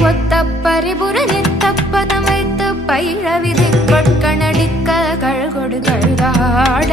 ஒத்த பரிபுர நித்தப்ப நமைத்து பயிழ விதைப்பட்கணடிக்க கழ்கொடு கழ்காட